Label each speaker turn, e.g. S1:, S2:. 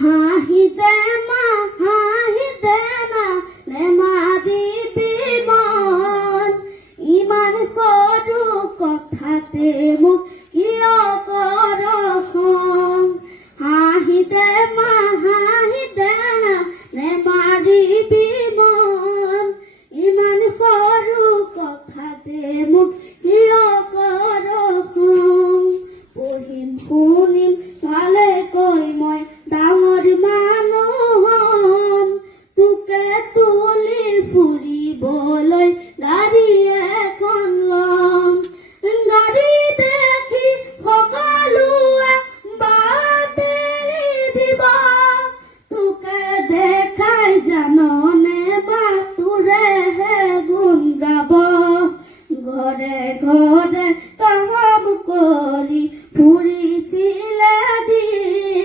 S1: হাহিদে মা হাহিদে না নেমা দিবি মন। ইমান করু কথাতে মুখ কিয় কর হাহিদে নেমা দিবি মন। ইমান করু কথাতে মুখ কিয় কর পড়িম শুনিম ভালে কর জাননে বাতুরে হে গুণ গাব। ঘরে ঘরে